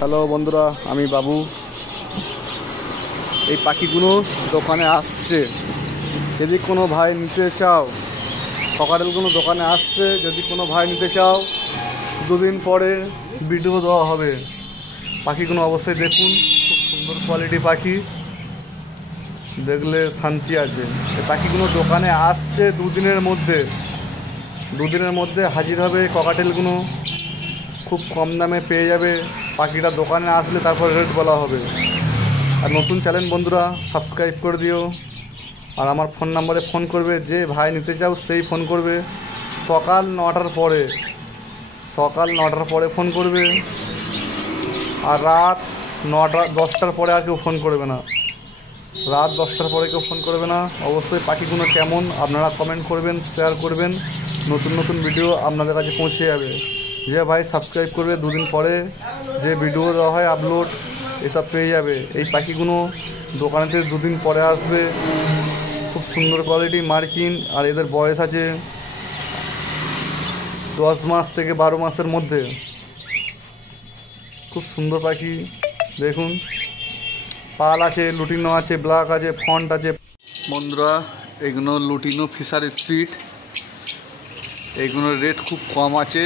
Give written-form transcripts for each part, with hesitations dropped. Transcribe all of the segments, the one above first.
Hello বন্ধুরা, আমি বাবু। এই পাখিগুলো দোকানে আসছে, যদি কোনো ভাই নিতে চাও। ককাটেলগুলো দোকানে আসছে, যদি কোনো ভাই নিতে চাও দুদিন পরে ভিডিও দেওয়া হবে। পাখিগুলো অবশ্যই দেখুন, খুব সুন্দর কোয়ালিটি পাখি, দেখলে শান্তি আছে। এই পাখিগুলো দোকানে আসছে দুদিনের মধ্যে হাজির হবে। ককাটেলগুলো খুব কম দামে পেয়ে যাবে। পাখিটা দোকানে আসলে তারপর রেট বলা হবে। আর নতুন চ্যানেল বন্ধুরা সাবস্ক্রাইব করে দিও। আর আমার ফোন নাম্বারে ফোন করবে, যে ভাই নিতে চাও সেই ফোন করবে। সকাল 9টার পরে ফোন করবে। আর রাত 10টার পরে আর কেউ ফোন করবে না। রাত 10টার পরে কেউ ফোন করবে না। অবশ্যই পাখিগুলো কেমন আপনারা কমেন্ট করবেন, শেয়ার করবেন। নতুন ভিডিও আপনাদের কাছে পৌঁছে যাবে। যে ভাই সাবস্ক্রাইব করবে, দুদিন পরে যে ভিডিও দেওয়া হয় আপলোড এসব পেয়ে যাবে। এই পাখিগুলো দোকানেতে দুদিন পরে আসবে। খুব সুন্দর কোয়ালিটি মার্কিন। আর এদের বয়স আছে 10 মাস থেকে 12 মাসের মধ্যে। খুব সুন্দর পাখি, দেখুন। পাল আছে, লুটিনো আছে, ব্ল্যাক আছে, ফন্ট আছে। বন্ধুরা, এগুলো লুটিনো ফিশার স্পিড। এগুলোর রেট খুব কম আছে,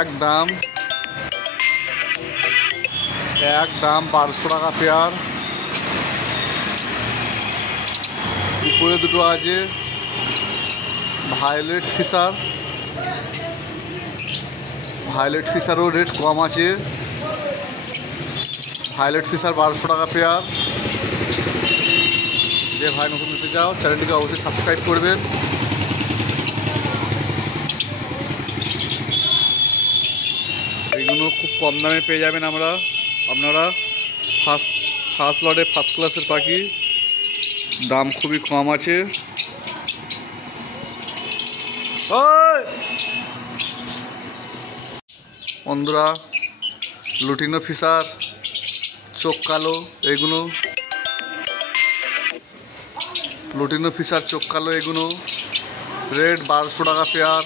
একদম 1200 টাকা পেয়ার। উপরে দুটো আছে ভায়োলেট ফিশারও রেট কম আছে। ভায়োলেট ফিশার 1200 টাকা পেয়ার। যে ভাই নতুন নিতে যাও চ্যানেলটিকে অবশ্যই সাবস্ক্রাইব করবেন। এগুলো খুব কম দামে পেয়ে যাবেন আপনারা। ফার্স্ট লটে ফার্স্ট ক্লাসের পাখি, দাম খুবই কম আছে। বন্ধুরা, লুটিনো ফিশার চোখ কালো, এগুলো লুটিনো ফিশার চোখ কালো। এগুলো রেট 1200 টাকা পেয়ার,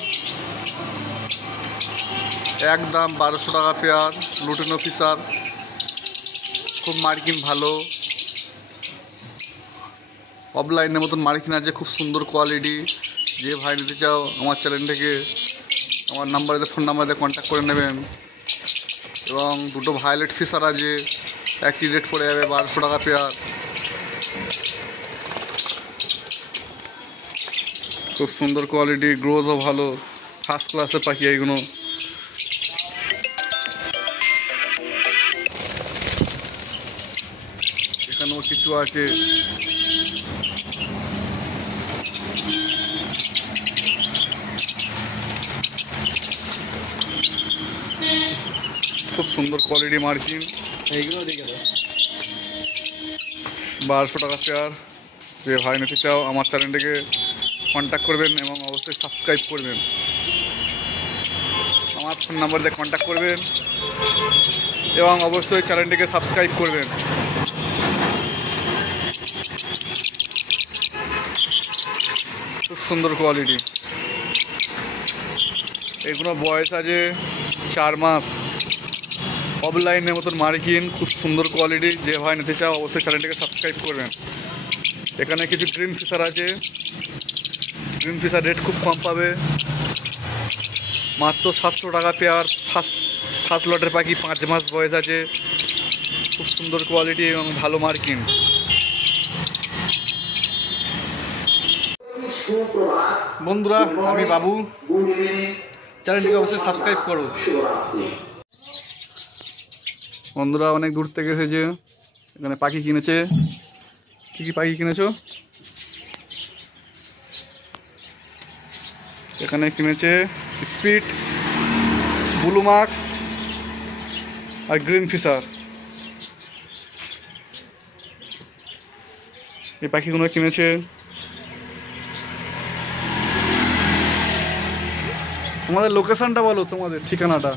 একদম 1200 টাকা পেয়ার। লুটিনো ফিশার খুব মার্কিন ভালো, অফলাইনের মতন মার্কিন আছে, খুব সুন্দর কোয়ালিটি। যে ভাই নিতে চাও আমার চ্যানেল থেকে আমার ফোন নাম্বারে কন্ট্যাক্ট করে নেবেন। এবং দুটো ভায়োলেট ফিশার আছে, একই রেট পড়ে যাবে 1200 টাকা পেয়ার। খুব সুন্দর কোয়ালিটি, গ্রোথও ভালো, ফার্স্ট ক্লাসের পাখি এইগুলো। এখানেও কিছু আছে। খুব সুন্দর কোয়ালিটি মার্কিন, এইগুলো দেখে দাও 1200 টাকা পেয়ার। যে ভাই নিতে চাও আমার চ্যানেলটিকে কন্ট্যাক্ট করবেন এবং অবশ্যই সাবস্ক্রাইব করবেন। আমার ফোন নাম্বার দিয়ে কন্ট্যাক্ট করবেন এবং অবশ্যই চ্যানেলটিকে সাবস্ক্রাইব করবেন। খুব সুন্দর কোয়ালিটি। এগুলো বয়স আছে 4 মাস, অফলাইনের মতন মার্কিন, খুব সুন্দর কোয়ালিটি। যে ভাই নিতে চাও অবশ্যই চ্যানেলটিকে সাবস্ক্রাইব করবেন। এখানে কিছু গ্রিন ফিশার আছে। গ্রিন ফিশার রেট খুব কম পাবে, মাত্র 700 টাকা পেয়ার। ফার্স্ট লটের পাখি, 5 মাস বয়স আছে, খুব সুন্দর কোয়ালিটি এবং ভালো মার্কিন। বন্ধুরা, আমি বাবু, চ্যানেলটিকে অবশ্যই সাবস্ক্রাইব করো। বন্ধুরা অনেক দূর থেকে এসেছে, এখানে পাখি কিনেছে। কী পাখি কিনেছো? এখানে কিনেছে স্পিড, ব্লু মার্কস আর গ্রিন ফিশার। এই পাখিগুলো কিনেছে। তোমাদের লোকেশনটা বলো, তোমাদের ঠিকানাটা।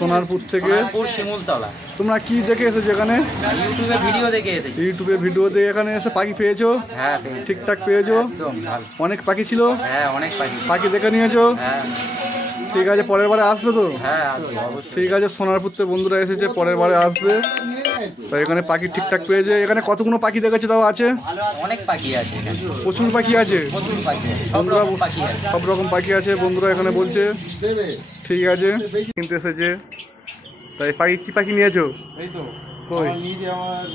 সোনারপুর থেকে শিমুলতলা। তোমরা কি দেখে এসেছো এখানে? ইউটিউবে ভিডিও দেখে এখানে এসে পাখি পেয়েছো? হ্যাঁ, ঠিকঠাক পেয়েছো? অনেক পাখি ছিল? হ্যাঁ, অনেক পাখি দেখে নিয়েছো? হ্যাঁ। ঠিক আছে, পরের বারে আসবে তো? হ্যাঁ ঠিক আছে, সোনারপুর থেকে বন্ধুরা এসেছে, পরের বারে আসবে। তাই এখানে পাখি ঠিকঠাক পেয়েছে। এখানে কতগুলো পাখি দেখেছে তাও আছে? অনেক পাখি আছে, প্রচুর পাখি আছে প্রচুর পাখি আছে, বন্ধুরা, পাখি আছে। সব রকম পাখি আছে বন্ধুরা এখানে বলছে। ঠিক আছে, কিনতে এসেছে। তাই পাখি কি পাখি নিয়েছো? এই তো কই? নিজে আমার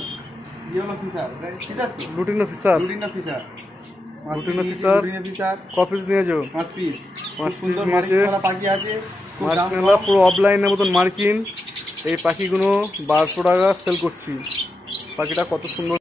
ইয়েলো ফিশার, ফিশার তো lutino Fischer. Lutino Fischer, lutino Fischer lutino Fischer ক পিস নিয়েছো? 5 পিস। 5 পিস সুন্দর নিয়েছে। মার্কিন পাখি আছে, খুব দাম মার্কিনলা পুরো অফলাইনের মতন মার্কিন। এই পাখিগুলো 1200 টাকা সেল করছি। পাখিটা কত সুন্দর।